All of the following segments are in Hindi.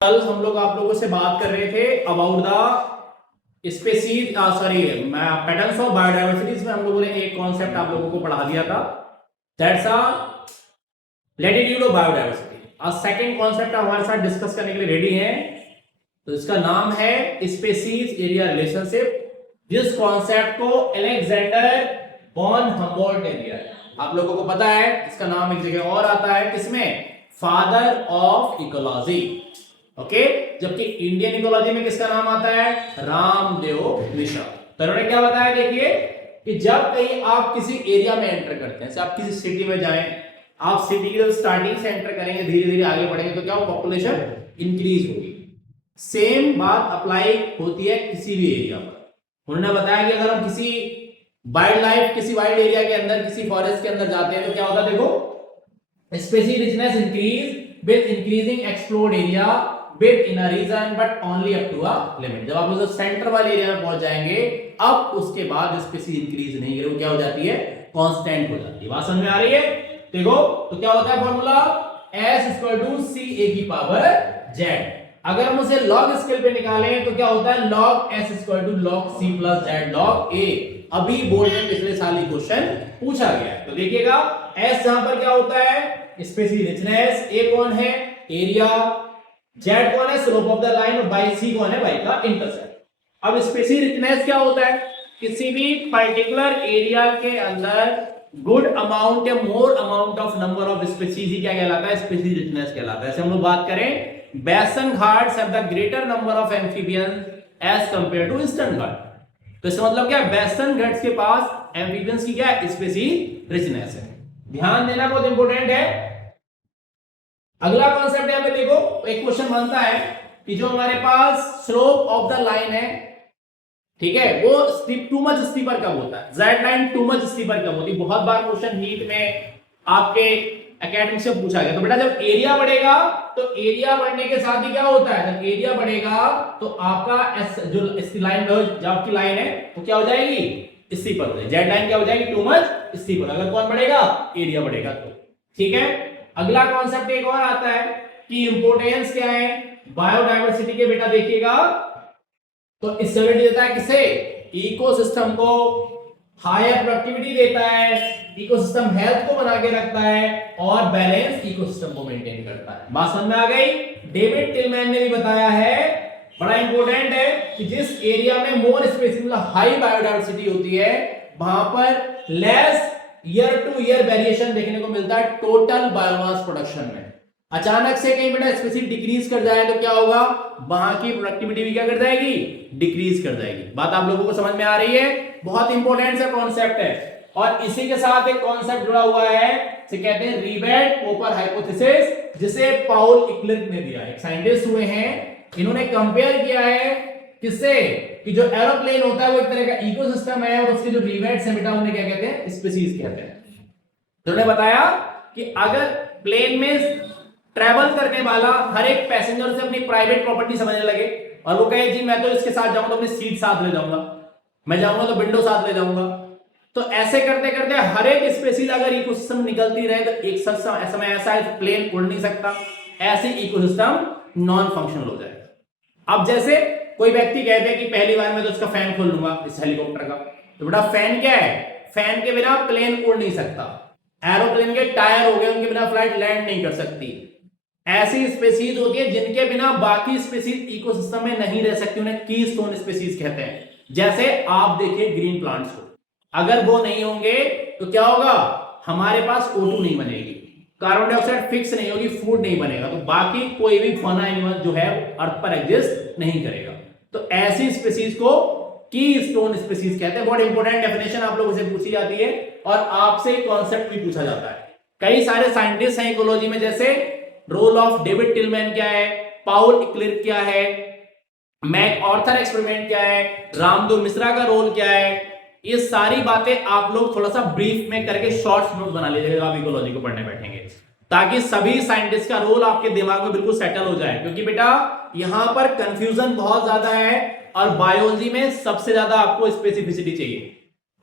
कल हम लोग आप लोगों से बात कर रहे थे about the species patterns of biodiversities में हम लोगों ने एक कॉन्सेप्ट आप लोगों को पढ़ा दिया था, that's a latitude of biodiversity. आज सेकंड कॉन्सेप्ट हमारे साथ डिस्कस करने के लिए रेडी हैं, तो इसका नाम है स्पेसीज एरिया रिलेशनशिप, जिस कॉन्सेप्ट को अलेक्जेंडर वॉन हम्बोल्ट ने दिया है। आप लोगों को पता है इसका नाम एक जगह और आता है, किसमें? Father of ecology. ओके, जबकि इंडियन इकोलॉजी में किसका नाम आता है? रामदेव मिश्रा। तो इन्होंने क्या बताया, देखिए कि जब कहीं आप किसी एरिया में एंटर करते हैं, जैसे आप किसी सिटी में जाएं, आप सिटी की स्टार्टिंग से एंटर करेंगे, धीरे धीरे आगे बढ़ेंगे तो क्या हो, पॉपुलेशन इंक्रीज होगी। सेम बात अप्लाई होती है किसी भी एरिया पर। उन्होंने बताया कि अगर हम किसी वाइल्ड लाइफ, किसी वाइल्ड एरिया के अंदर, किसी फॉरेस्ट के अंदर जाते हैं तो क्या होता है, देखो species richness increase with increasing explored area within a region but only up to a limit. जब आप उस सेंटर वाले एरिया में पहुंच जाएंगे, अब उसके बाद स्पेसीज इंक्रीज नहीं करेगी, क्या हो जाती है, कांस्टेंट हो जाती है। बात समझ में आ रही है? देखो तो क्या होता है formula, s equal to c a की पावर z। अगर हम उसे log स्केल पे निकालें तो क्या होता है, log s equal to log c plus z log a। अभी बोर्ड में पिछले साल ही क्वेश्चन पूछा गया है, तो देखिएगा s जहां पर क्या होता है, स्पेसीज रिचनेस, a कौन है, एरिया, z कौन है, स्लोप ऑफ द लाइन, और बाई c कौन है, बाई का इंटरसेप्ट। अब स्पेसीज रिचनेस क्या होता है, किसी भी पर्टिकुलर एरिया के अंदर गुड अमाउंट या more amount of number of species ही क्या कहलाता है, स्पीशीज रिचनेस कहलाता है। जैसे हम लोग बात करें, बेसन Ghats have the greater number of amphibians as compare to Eastern Ghat. तो इसका मतलब क्या है, बेसन घाट्स के पास एम्फीबियंस की क्या है, स्पीशीज रिचनेस है। ध्यान देना बहुत इंपॉर्टेंट है। अगला कॉन्सेप्ट यहां पे देखो, एक क्वेश्चन बनता है कि जो हमारे पास स्लोप ऑफ द लाइन है, ठीक है, वो टू मच स्टीपर कब होता है, Z line too much steeper कब होती है। बहुत बार क्वेश्चन नीट में आपके एकेडमिक से पूछा गया। तो बेटा जब एरिया बढ़ेगा, तो एरिया बढ़ने के साथ ही क्या होता है, जब एरिया बढ़ेगा तो आपका एस जो इसकी लाइन जब आपकी लाइन है वो क्या हो जाएगी, स्टीपर हो जाएगी। जेड लाइन क्या हो जाएगी, टू मच स्टीपर, अगर कौन बढ़ेगा, एरिया बढ़ेगा तो। ठीक है, अगला कॉन्सेप्ट एक और आता है कि इंपोर्टेंस क्या है बायोडायवर्सिटी के। बेटा देखिएगा, तो स्टेबिलिटी देता है किसे, इकोसिस्टम को, हायर प्रोडक्टिविटी देता है, इकोसिस्टम हेल्थ को बना के रखता है, और बैलेंस इकोसिस्टम को मेंटेन करता है। बात समझ में आ गई? डेविड टिलमैन ने भी बताया है, बड़ा इंपॉर्टेंट है, कि जिस एरिया में मोर स्पेसीज मतलब हाई बायोडायवर्सिटी होती है, वहां पर less year two year variation देखने को मिलता है टोटल बायोमास प्रोडक्शन में। अचानक से कहीं बेटा स्पेसीज डिक्रीज कर जाए तो क्या होगा, वहां की प्रोडक्टिविटी भी क्या कर जाएगी, डिक्रीज कर जाएगी। बात आप लोगों को समझ में आ रही है? बहुत इंपॉर्टेंट सा कॉन्सेप्ट है। और इसी के साथ एक कॉन्सेप्ट जुड़ा हुआ है, जिसे कहते हैं रिवेट पोपर हाइपोथेसिस, जिसे पाउल इक्लिक ने दिया। एक साइंटिस्ट हुए हैं, इन्होंने कंपेयर किया है किससे, कि जो एरोप्लेन होता है वो एक तरह का इकोसिस्टम है, और उसके जो रिवेट्स हैं बेटा उन्हें क्या कहते हैं, स्पीशीज कहते हैं। तो उन्होंने बताया कि अगर प्लेन में ट्रैवल करने वाला हर एक पैसेंजर से अपनी प्राइवेट प्रॉपर्टी समझने लगे, और वो कहे जी मैं तो इसके साथ जाऊंगा तो अपनी सीट साथ ले जाऊंगा, मैं जाऊंगा तो विंडो साथ ले जाऊंगा, तो ऐसे करते करते हर एक स्पेसीज अगर इकोसिस्टम निकलती रहे तो एक समय ऐसा है प्लेन उड़ नहीं सकता, ऐसे इकोसिस्टम नॉन फंक्शनल हो जाएगा। अब जैसे कोई व्यक्ति कहते हैं कि पहली बार मैं तो इसका फैन खोल लूंगा इस हेलीकॉप्टर का, तो बेटा फैन क्या है, फैन के बिना प्लेन उड़ नहीं सकता, एरोप्लेन के टायर हो गए, उनके बिना फ्लाइट लैंड नहीं कर सकती। ऐसी स्पेसीज होती है जिनके बिना बाकी स्पेसीज इकोसिस्टम में नहीं रह सकती, उन्हें कीस्टोन स्पेसीज कहते हैं। जैसे आप देखिए ग्रीन प्लांट्स को, अगर वो नहीं होंगे तो क्या होगा, हमारे पास O2 नहीं बनेगी, कार्बन डाइऑक्साइड फिक्स नहीं होगी, फूड नहीं बनेगा, तो बाकी कोई भी फौना एनिमल जो है अर्थ पर एग्जिस्ट नहीं करेगा। तो ऐसी स्पेसीज को कीस्टोन स्पेसीज कहते हैं। बहुत इंपॉर्टेंट डेफिनेशन आप लोगों से पूछी जाती है, और आपसे कॉन्सेप्ट भी पूछा जाता है। कई सारे साइंटिस्ट हैं इकोलॉजी में, जैसे रोल ऑफ डेविड टिलमैन क्या है, पाउल इक्लिक क्या है, मैक ऑर्थर एक्सपेरिमेंट क्या है, रामदेव मिश्रा का रोल क्या है, ये सारी बातें आप लोग थोड़ा सा ब्रीफ में करके शॉर्ट्स नोट बना लीजिएगा आप इकोलॉजी को पढ़ने बैठेंगे, ताकि सभी साइंटिस्ट का रोल आपके दिमाग में बिल्कुल सेटल हो जाए। क्योंकि बेटा यहां पर कंफ्यूजन बहुत ज्यादा है, और बायोलॉजी में सबसे ज्यादा आपको स्पेसिफिसिटी चाहिए।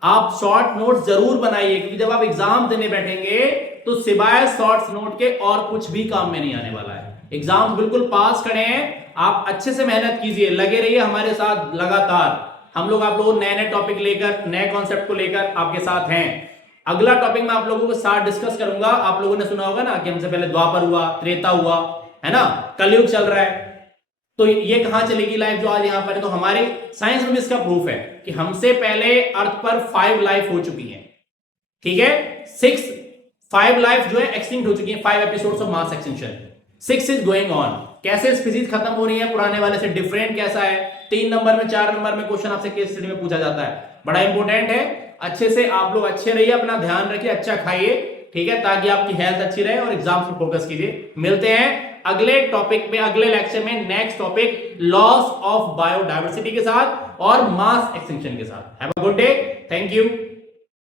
आप शॉर्ट नोट्स जरूर बनाइए, क्योंकि जब आप एग्जाम देने बैठेंगे तो सिवाय शॉर्ट्स नोट के और कुछ भी काम में नहीं आने वाला है। एग्जाम बिल्कुल पास खड़े हैं, आप अच्छे से मेहनत कीजिए, लगे रहिए हमारे साथ लगातार। हम लोग आप लोगों नए नए टॉपिक लेकर, नए कॉन्सेप्ट को लेकर आपके साथ हैं। अगला टॉपिक मैं आप लोगों के साथ डिस्कस करूंगा। आप लोगों ने सुना होगा ना कि हमसे पहले द्वापर हुआ, त्रेता हुआ, है ना, कलयुग चल रहा है, तो ये कहां चलेगी लाइफ जो आज यहां पर है। तो हमारे साइंस में भी इसका प्रूफ है कि हमसे पहले अर्थ पर 5 लाइफ हो चुकी है, ठीक है। 5 लाइफ जो है एक्सटिंक्ट हो चुकी है, 5 episodes of mass extinction, 6 is going on. कैसे स्पीसीज खत्म हो रही है, पुराने वाले से डिफरेंट कैसा है, 3 नंबर में 4 नंबर में क्वेश्चन आपसे केस स्टडी में पूछा जाता है, बड़ा इंपॉर्टेंट है। अच्छे से आप लोग अच्छे रहिए, अपना ध्यान रखिए, अच्छा खाइए, ठीक है, ताकि आपकी हेल्थ अच्छी रहे, और एग्जाम पर फोकस कीजिए। मिलते हैं अगले टॉपिक में, अगले लेक्चर में, next topic loss of biodiversity के साथ और मास एक्सटिंक्शन के साथ। Have a good day, thank you.